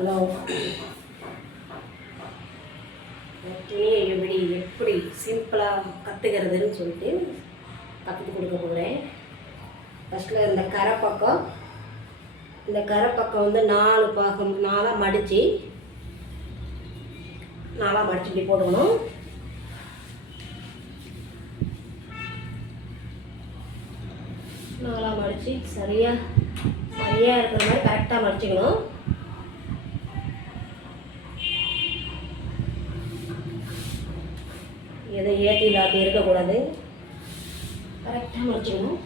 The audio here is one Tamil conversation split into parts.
ஹலோ, துணியை எப்படி சிம்பிளாக கற்றுக்கிறதுன்னு சொல்லிட்டு கற்றுட்டு கொடுக்க போகிறேன். ஃபஸ்ட்டில் இந்த கரை பக்கம் வந்து 4 பாகம் 4 மடித்து இப்படி போட்டுக்கணும். நாலாக மடித்து சரியாக இருக்கிற மாதிரி கரெக்டாக மடிச்சுக்கணும். எதை ஏற்றி இல்லாட்டி இருக்கக்கூடாது, கரெக்டாக மடிச்சுக்கணும்.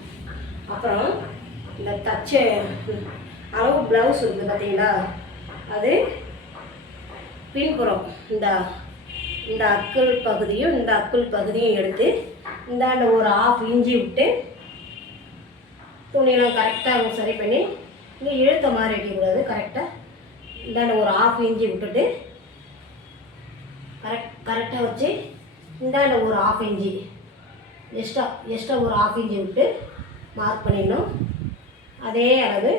அப்புறம் இந்த தச்ச அளவு ப்ளவுஸ் இருக்குது பார்த்தீங்களா, அது பின்புறம் இந்த அக்குள் பகுதியும் எடுத்து இந்தாண்ட ஒரு 1/2 இன்ச்சு விட்டு துணியெல்லாம் கரெக்டாக சரி பண்ணி இங்கே இழுத்த மாதிரி வைக்கக்கூடாது. கரெக்டாக இந்தாண்ட ஒரு 1/2 இன்ச்சு விட்டுட்டு கரெக்டாக வச்சு இந்தாண்ட ஒரு 1/2 இன்ச்சு எக்ஸ்ட்ரா ஒரு 1/2 இன்ச்சு விட்டு மார்க் பண்ணிடணும். அதே அளவு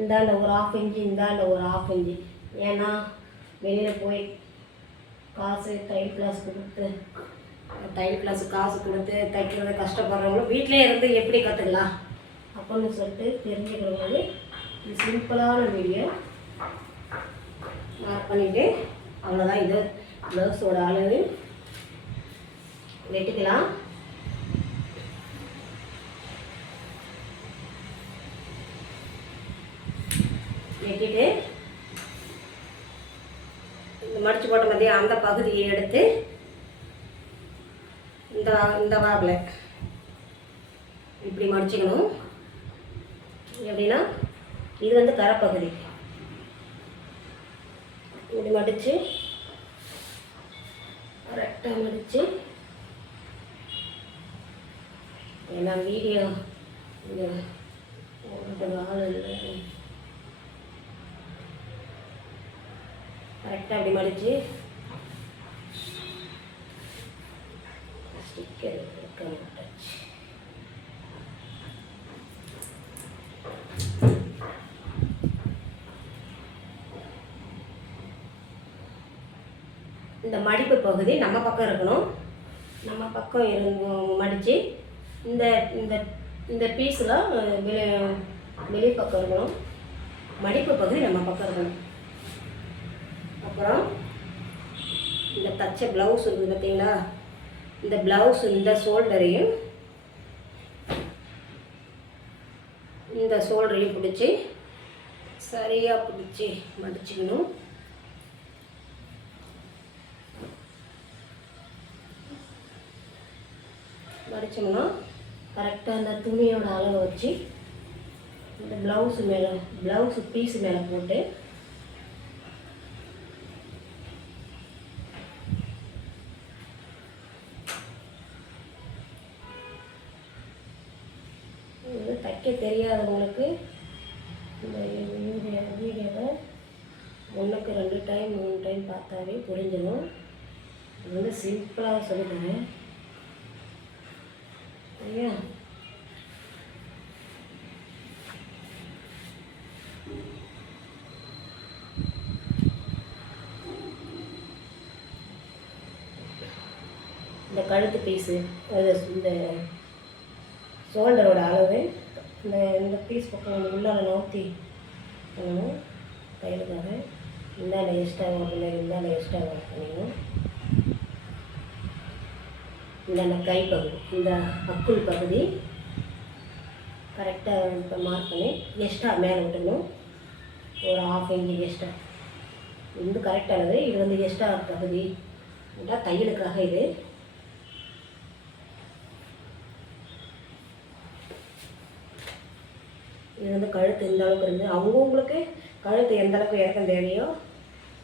இந்தாண்ட ஒரு 1/2 இன்ச்சு இந்தாண்ட ஒரு 1/2 இன்ச்சு. ஏன்னா வெளியில் போய் தையல் கிளாஸு காசு கொடுத்து தைக்கிறது கஷ்டப்படுறவங்களும் வீட்டிலே இருந்து எப்படி கற்றுக்கலாம் அப்படின்னு சொல்லிட்டு தெரிஞ்சுக்கிறவங்க இது சிம்பிளான வீடியோ மார்க் பண்ணிவிட்டு அவ்வளோதான். இது ப்ளவுஸோட அளவு வெட்டிக்கலாம். வெட்டிட்டு இந்த மடிச்சு போட்ட மதியம் அந்த பகுதியை எடுத்து இந்த வாக்கில் இப்படி மடிச்சுக்கணும். எப்படின்னா இது வந்து கரைப்பகுதி, இப்படி மடித்து கரெக்டாக மடித்து ஏன்னா வீடியோ இங்கே ஆள் இல்லை, கரெக்டாக அப்படி மடித்து ஸ்டிக்கர் டச் இந்த மடிப்பு பகுதி நம்ம பக்கம் இருக்கணும். நம்ம பக்கம் மடித்து இந்த பீஸில் வெளி பக்கம் இருக்கணும். மடிப்பு பகுதி நம்ம பக்கம் இருக்கணும். அப்புறம் இந்த தச்ச ப்ளவுஸ் இருக்குது பார்த்தீங்களா, இந்த ப்ளவுஸ் இந்த ஷோல்டரையும் பிடிச்சி சரியாக பிடிச்சி மடிச்சுக்கணும். மடித்தோம்னா கரெக்டாக அந்த துணியோட அளவை வச்சு இந்த ப்ளவுஸு பீஸு மேலே போட்டு இது தைக்க தெரியாதவங்களுக்கு இந்த வீடியோவை 1க்கு 2 டைம் 3 டைம் பார்த்தாவே புரிஞ்சிடும். இது வந்து சிம்பிளாக சொல்லித்தரேன் சரியா. இந்த கழுத்து பீஸு இந்த ஷோல்டரோட அளவு இந்த பீஸ் பக்கம் உள்ளார நோத்தி பண்ணணும். கையிலுக்காக இந்தாண்ட எக்ஸ்ட்ரா ஒர்க் பண்ணிக்கணும். இந்தாண்ட கைப்பகுதி இந்த அக்குள் பகுதி கரெக்டாக இப்போ மார்க் பண்ணி எக்ஸ்ட்ரா மேலே விட்டுணும். ஒரு 1/2 இன்ச்சு எக்ஸ்ட்ரா இது வந்து கரெக்டானது. இது வந்து எக்ஸ்ட்ரா பகுதி விட்டால் தையலுக்காக இது. இது வந்து கழுத்து இந்த அளவுக்கு இருந்து அவங்கவுங்களுக்கு கழுத்து எந்த அளவுக்கு இறக்கம் தேவையோ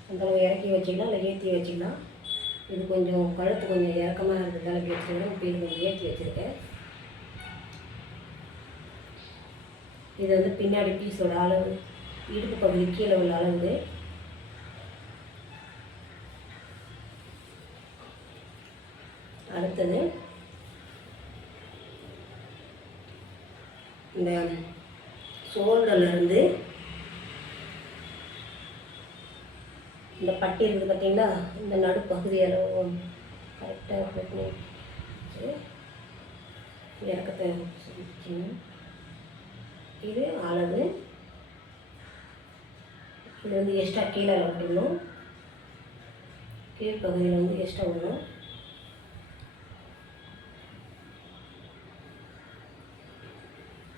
அந்தளவுக்கு இறக்கி வச்சிக்கலாம், இல்லை ஏற்றி வச்சிக்கலாம். இது கொஞ்சம் கழுத்து கொஞ்சம் இறக்கமாக இருக்கிறதால வச்சுருக்கேன். இப்போ இது கொஞ்சம் ஏற்றி வச்சுருக்கேன். இது வந்து பின்னாடி பீஸோட அளவு இடுப்பு பகுதி கீழே உள்ள அளவு. அடுத்தது இந்த ஷோல்டர்லேருந்து இந்த பட்டி இருக்குது பார்த்தீங்களா, இந்த நடுப்பகுதி அளவு கரெக்டாக பண்ணி இறக்கத்தை வச்சுங்க. இது அளவு. இது வந்து எக்ஸ்ட்ரா கீழே விட்டுடணும். கீழ்ப்பகுதியில் வந்து எக்ஸ்ட்ரா விடணும்.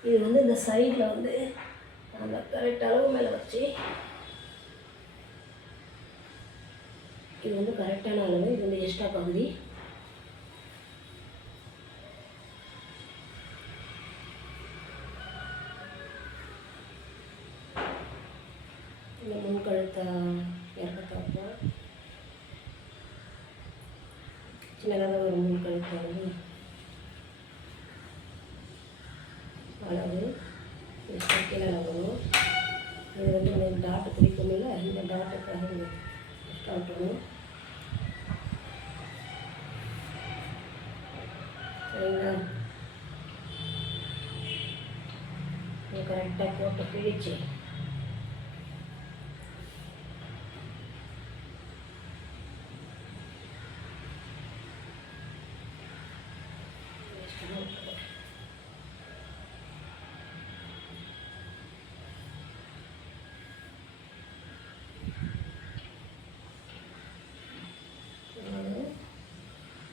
இது வந்து இந்த சைடில் வந்து அந்த கரெக்ட் அளவு மேலே வச்சு, இது வந்து கரெக்டான அளவு. இது வந்து எக்ஸ்ட்ரா பகுதி. இந்த முன்கழுத்தை இறக்கத்தை வைப்போம். சின்னதாக ஒரு முன்கழுத்தை அளவு கீழே அளவு. இது வந்து இந்த டாட்டு பிடிக்கும் இல்லை, இந்த டாட்டுக்காக விட்டுறணும். சரிங்களா? இது கரெக்டாக போட்டு கிழிச்சு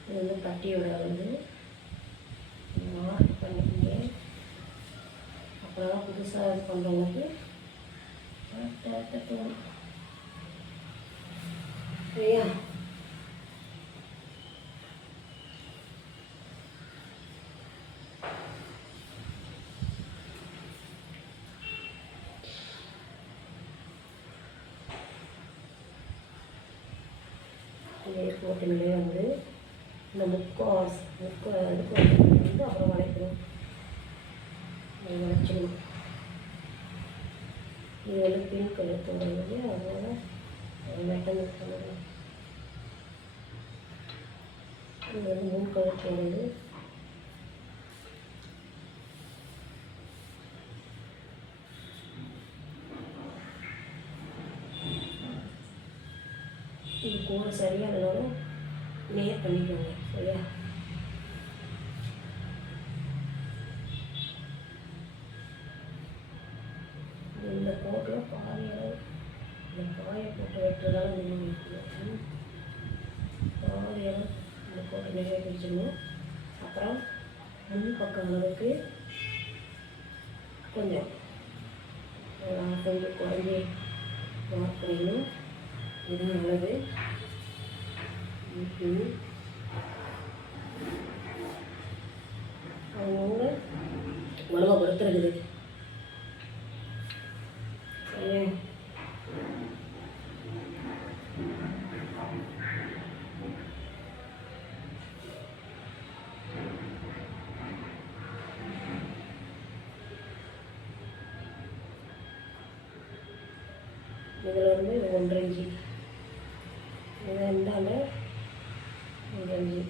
இது வந்து பட்டியோட வந்து மார்க் பண்ணிக்கிங்க. அப்புறம் தான் புதுசாக இது பண்ணுறவங்களுக்கு கரெக்டாக தோணும். சரியா? போட்டிலே வந்து இந்த இதுக்கு வந்து அப்புறம் வளைக்கணும். வளைச்சிடணும். இது வந்து பின் கழுத்து வந்து அதனால் வெட்டம் பண்ணணும். இது வந்து முன் கழுத்து வந்து இது கூட சரியானாலும் நேர் பண்ணிக்கோங்க. சரியா? இந்த கோட்டில் பாதி அளவு இந்த காயை போட்டு வெட்டுறதால நின்று வைக்கணும். பாதி அளவு இந்த கோட்டை நிறைய பிடிச்சிடணும். அப்புறம் முன் பக்கம் அளவுக்கு கொஞ்சம் கொஞ்சம் குறைஞ்சி மார்க் பண்ணிடணும். இதுதான் அளவு. அவங்கவுங்க உலக பொறுத்துருக்குது. சரியா? இதில் வந்து 1.5 இன்ச்சு, இதை இருந்தால 1.5 இன்ச்சு.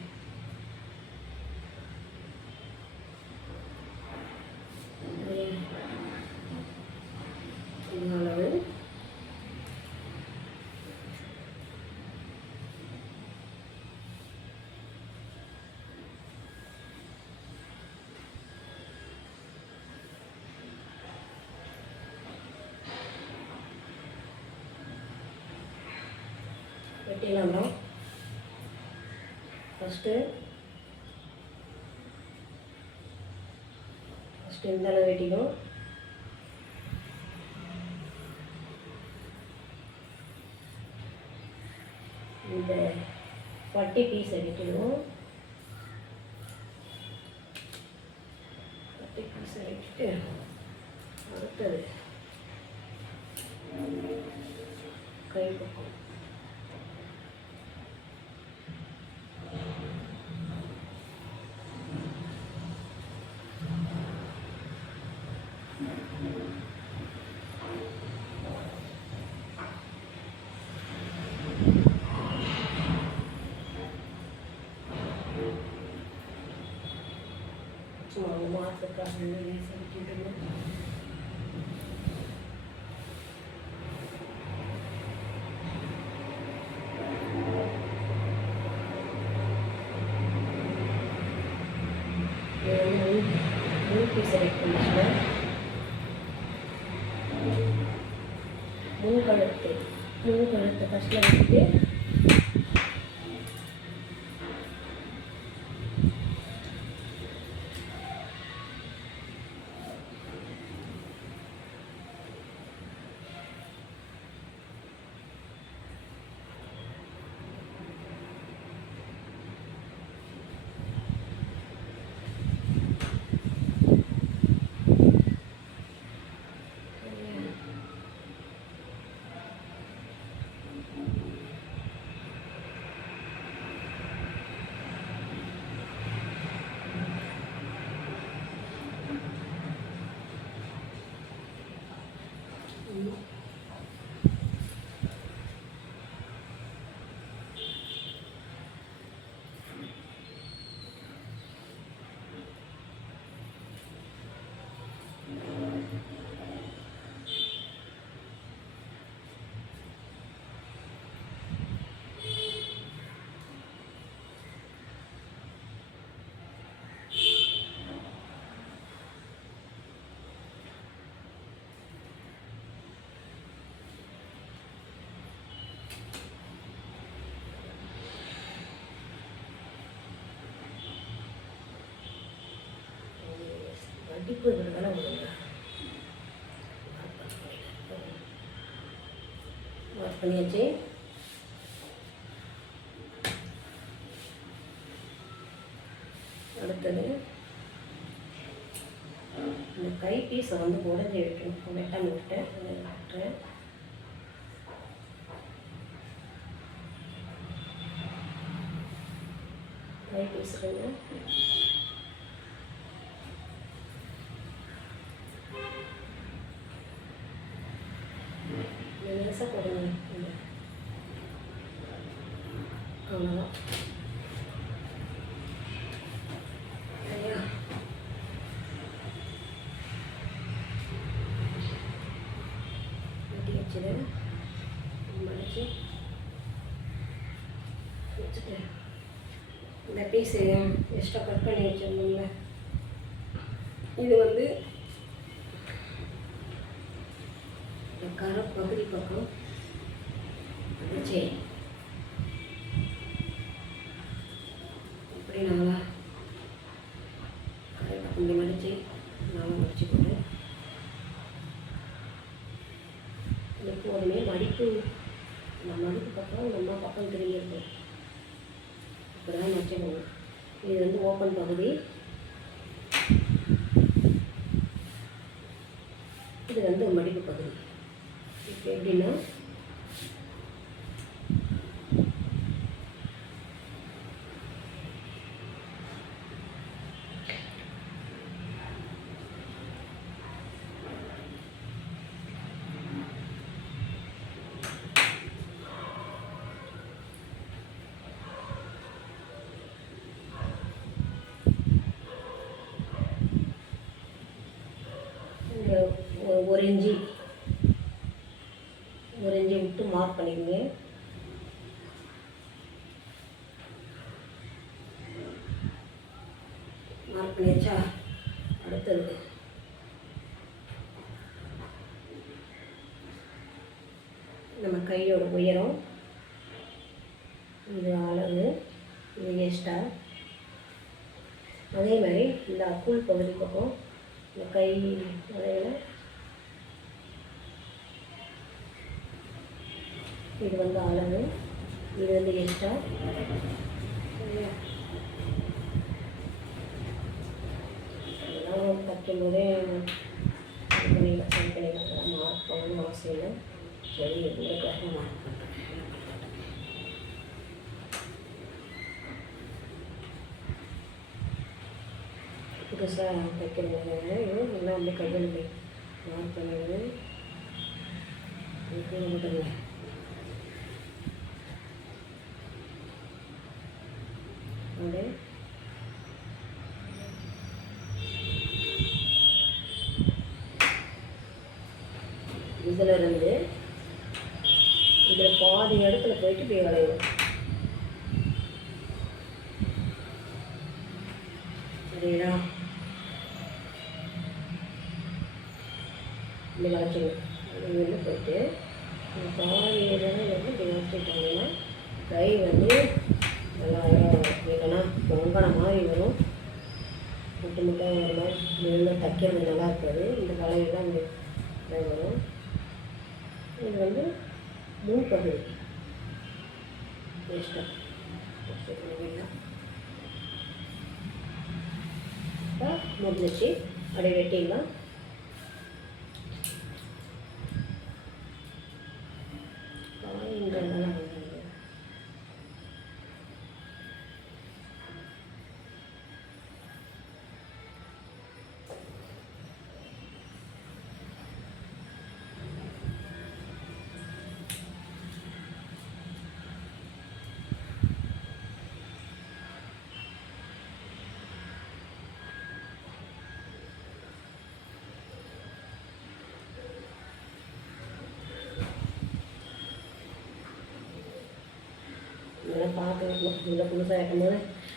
அளவு வெட்டிடலாமா? ஃபஸ்ட்டு இந்த அளவு வெட்டிடும். இந்த பட்டி பீஸை வெட்டிடுவோம். பட்டி பீஸை வெட்டிட்டு அடுத்தது கை பக்கம் மாற்றுக்காக செஞ்சுட்டு கைப்பீஸ் செலக்ட் பண்ணிச்சுன்னா முன்கழுத்து ஃபஸ்ட்டில் வச்சுட்டு மடிப்பு இருக்கிறதால உங்களுக்கு மார்க் பண்ணியாச்சு. அடுத்தது இந்த கை பீஸை வந்து உடஞ்சி வைக்கணும். வெட்டாமல் விட்டேன், விட்டுறேன். கை பீஸுக்குங்க லேசாக போடுங்க. அவ்வளோதான். சரியா? வெட்டி வச்சுட்டு மடிச்சு வச்சுட்டு இந்த பீஸு எக்ஸ்ட்ரா கட் பண்ணி வச்சிருந்தோம்ல, இது வந்து கரை பகுதி பக்கம் வச்சு இப்படி நல்லா கரை பக்கம் மடித்து நல்லா மடிச்சு போட்டு எப்போதுமே மடிப்பு பக்கம் நம்ம பக்கம் தெரியுது. இப்படி தான் வச்சுக்கணும். இது வந்து ஓப்பன் பகுதி, இது வந்து மடிப்பு பகுதி. இப்போ எப்படின்னா ஒரு இஞ்சி விட்டு மார்க் பண்ணிடுங்க. மார்க் பண்ணியாச்சா? அடுத்தது நம்ம கையோட உயரம், இது அளவு, இது எக்ஸ்ட்ரா. அதே மாதிரி இந்த அக்குள் பகுதி பக்கம் இந்த கை வரையில் இது வந்து அளவு, இது வந்து எக்ஸ்ட்ரா. அதெல்லாம் தைக்கும்போதே பண்ணிக்கலாம் மார்க் பண்ணணும் அவசியம் இல்லை. சரி, உங்களுக்காக மார்க் பண்ணுறேன். புதுசாக தைக்கிறவங்க எல்லாம் வந்து கையில் மார்க் பண்ணிடுது. விட்டுருங்க. அப்படியே இதில் இருந்து இதில் பாதி இடத்துல போயிட்டு போய் வளையும். சரியா? இப்படி வளைச்சிக்கணும். இது வந்து போயிட்டு பாதி இதெல்லாம் வந்து இப்படி வச்சுட்டாங்கன்னா கை வந்து நல்லா இல்லைன்னா பொங்கன மாதிரி வரும். முட்டை முட்டை வர மாதிரி நல்லா தைக்கிறது நல்லா இருக்காது. இந்த வளையெல்லாம் இந்த வரும். இது வந்து முன்பகுதி வேஸ்ட்டாக இப்போ முடிஞ்சிச்சு. அப்படியே வெட்டிடலாம். காயின்றதெல்லாம் இதெல்லாம் பார்க்கணும். இதில் புதுசாக வைக்கும்போது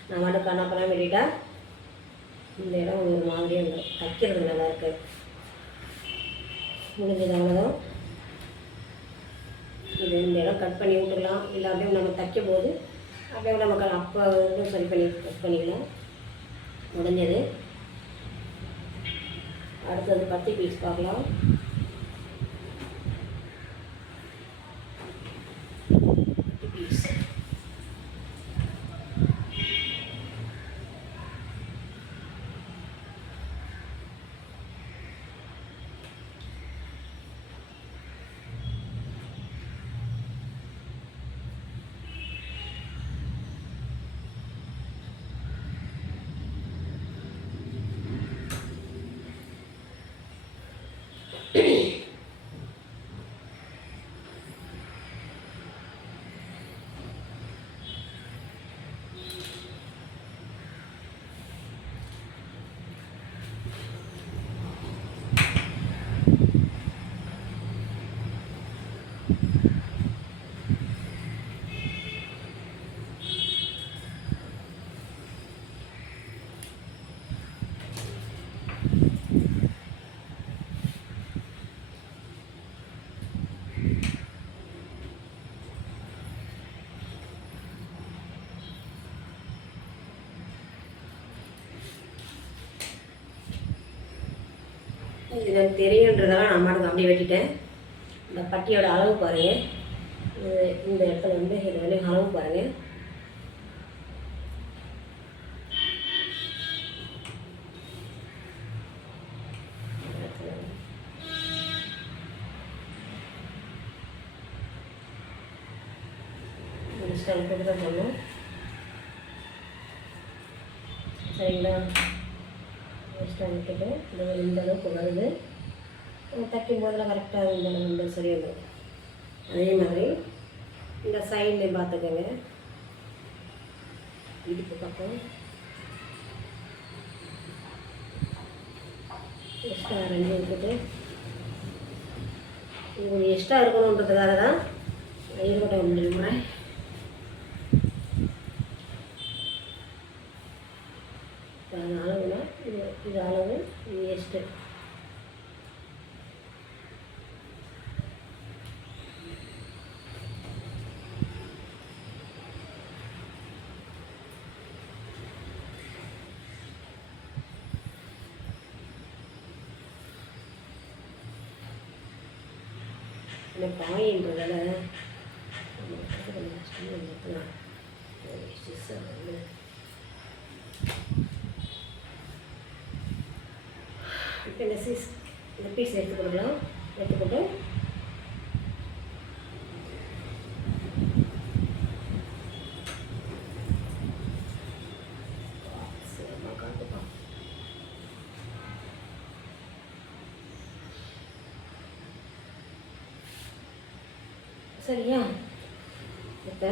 நான் மட்டும் கண்ணப்பெல்லாம் வெட்டிட்டா இந்த இடம் ஒரு மாதிரியே இருக்கும். தைக்கிறது நல்லா இருக்குது. முடிஞ்சது அவ்வளோதான். இது இந்த இடம் கட் பண்ணி விட்டுக்கலாம். இல்லை அப்படியே நம்ம தைக்கும் போது அப்படியே நமக்கு அப்போ வந்து சரி பண்ணி கட் பண்ணிக்கலாம். முடிஞ்சது. அடுத்தது பத்தி பீஸ் பார்க்கலாம். பீஸ் இது எனக்கு தெரியுன்றதால நான் மாட்டுக்கு அப்படியே வெட்டிட்டேன். இந்த பட்டியோட அளவு பாருங்கள். இந்த இடத்துல வந்து இது வந்து அளவு பாருங்கள். போட்டு தான் சொல்லணும். சரிங்களா? வேஸ்ட்டாக விட்டுட்டு இந்த அளவுக்கு வருது. தைக்கும் போதெல்லாம் கரெக்டாக இந்த சரியாக வரும். அதே மாதிரி இந்த சைட்லேயும் பார்த்துக்கோங்க. இடுப்பு பக்கம் எக்ஸ்ட்ரா 2 விட்டுட்டு இது கொஞ்சம் எக்ஸ்ட்ரா இருக்கணுன்றதுக்காக தான் இருக்கட்டும் முடியுமா. அளவுனா இது அளவு, இது எஸ்ட்டு. இந்த காயின்றதால இப்போ இந்த பீஸ் எடுத்து கொடுக்கலாம். எடுத்துக்கொண்டு சரியா? இப்போ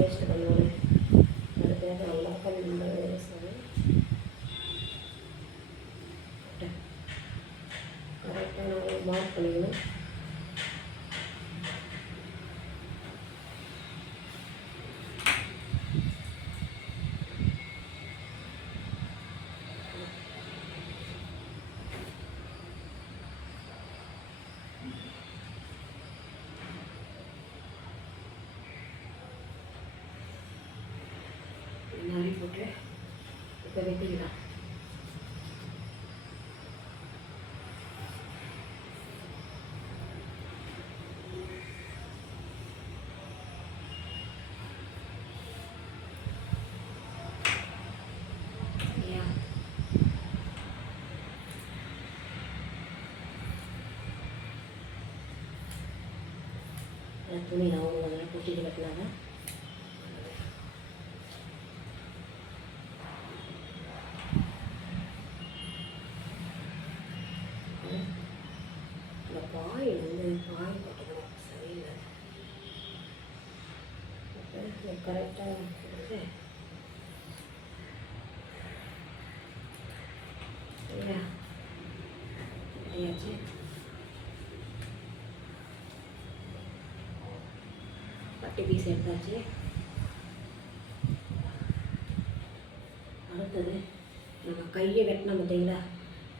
வேஸ்ட் பண்ணுவோம். அதுக்காக நல்லா பண்ண கரெக்டாக நான் மார்க் பண்ணிக்கணும். இப்போ வெட்டிக்கலாம். துணி அவங்க குட்டிட்டு கட்டினாங்க. இந்த பாய் பாய் கட்டணும் சரியில்லை. கரெக்டாக சரியாச்சு. பட்டி பீஸ் எடுத்தாச்சு. அடுத்தது நம்ம கையை வெட்டினோம் பார்த்தீங்களா,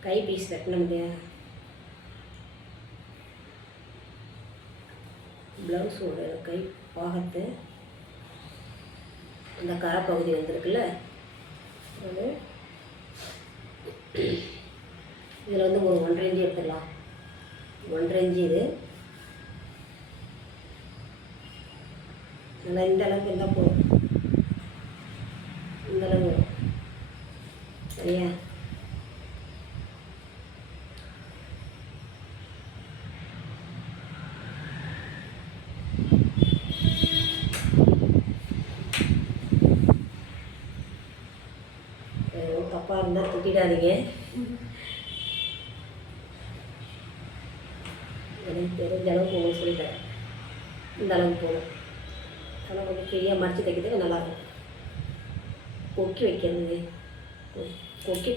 கை பீஸ் வெட்டினோம் இல்லையா, ப்ளவுஸோட கை பாகத்து அந்த கரைப்பகுதி வந்துருக்குல்ல, அது இதில் வந்து ஒரு 1.5 இன்ச்சு எடுத்துக்கலாம். 1.5 இன்ச்சு இது நல்லா இந்த அளவுக்கு இருந்தால் போதும். இந்த அளவு சரியா. தப்பாக இருந்தால் திட்டிடாதீங்க. எனக்கு தெரிஞ்ச அளவுக்கு உங்களுக்கு சொல்லித்தரேன். இந்த அளவுக்கு போகும். ஆனால் கொஞ்சம் ஃப்ரீயாக மடித்து தைக்கிறதுக்கு நல்லாயிருக்கும். கொக்கி வைக்கிறது, கொக்கி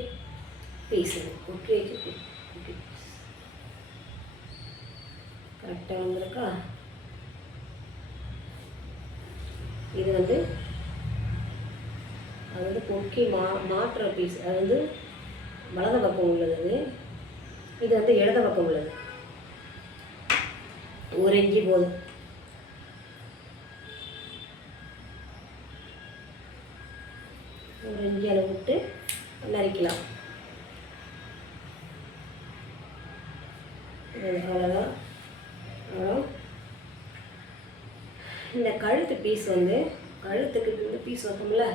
பீஸு, கொக்கி வச்சு கொக்கி கரெக்டாக வந்திருக்கா. இது வந்து அது வந்து கொக்கி மாற்றுற பீஸ். அது வந்து வலது பக்கம் உள்ளது, இது வந்து இடது பக்கம் உள்ளது. 1 இன்ச்சு போதும். ஒரு இஞ்சி அளவு விட்டு நறுக்கலாம். அவ்வளோதான். அப்புறம் இந்த கழுத்து பீஸ் வந்து கழுத்துக்கு இந்த பீஸ் வைப்போம்ல,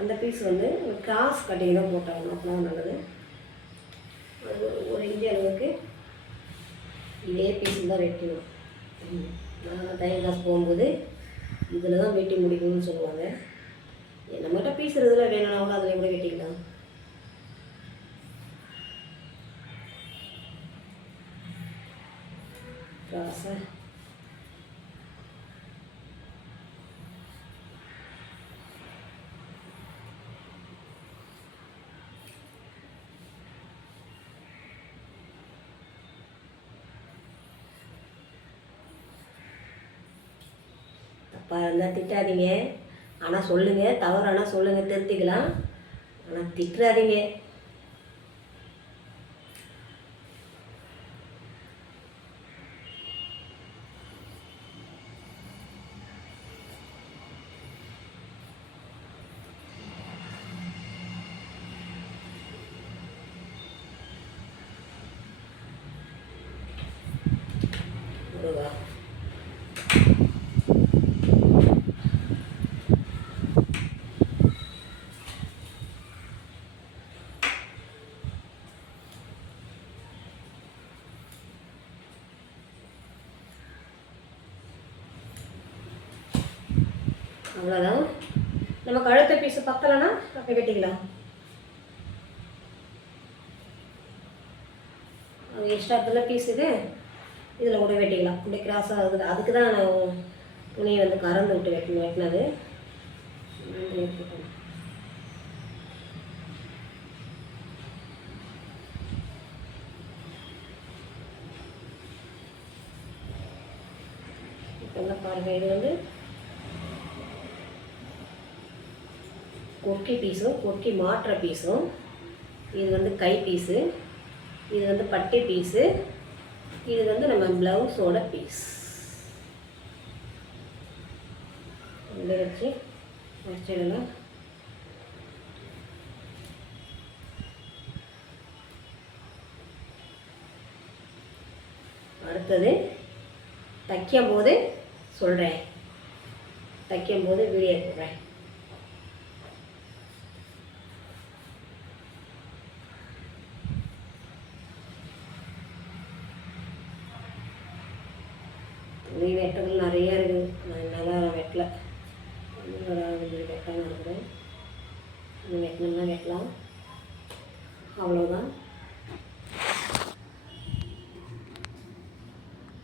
அந்த பீஸ் வந்து கிராஸ் கட்டிங் தான் போட்டாகணும், அப்போ நல்லது. அது ஒரு இஞ்சி அளவுக்கு இதே பீஸ் தான் வெட்டணும். நான் தையல் கிளாஸ் போகும்போது இதில் தான் வெட்டி முடிக்கணும்னு சொல்லுவாங்க. நம்மகிட்ட பீஸ் இதில் வேணும்னா கூட அதில் கூட வெட்டிக்கலாம். கிராஸை தப்பாக இருந்தால் திட்டாதீங்க. ஆனால் சொல்லுங்கள், தவறானால் சொல்லுங்கள், திருத்திக்கலாம். ஆனால் திட்டுறாதீங்க. முருகா அவ்வளோதான். நம்ம கழுத்து பீஸு பத்தலைன்னா அப்படி வெட்டிக்கலாம். எக்ஸ்ட்ரா இதில் பீஸ் இதில் கூட வெட்டிக்கலாம். இப்படி கிராஸாக ஆகுது. அதுக்கு தான் நான் துணியை வந்து கறந்து விட்டு வெட்டினது. இப்போ என்ன பாருங்கள், இது வந்து கொக்கி பீஸும் கொக்கி மாற்ற பீஸும், இது வந்து கை பீஸு, இது வந்து பட்டி பீஸு, இது வந்து நம்ம ப்ளவுஸோட பீஸ். இதை வச்சு வச்சிடலாம். அடுத்தது தைக்கும்போது சொல்கிறேன், தைக்கும்போது வீடியோ போடுறேன். துணி வெட்டங்கள் நிறையா இருக்குது, நான் என்னால் வெட்டலை, வெட்டாமல் இருக்கிறேன். இன்னும் வெட்டணும்னா வெட்டலாம், அவ்வளோதான்.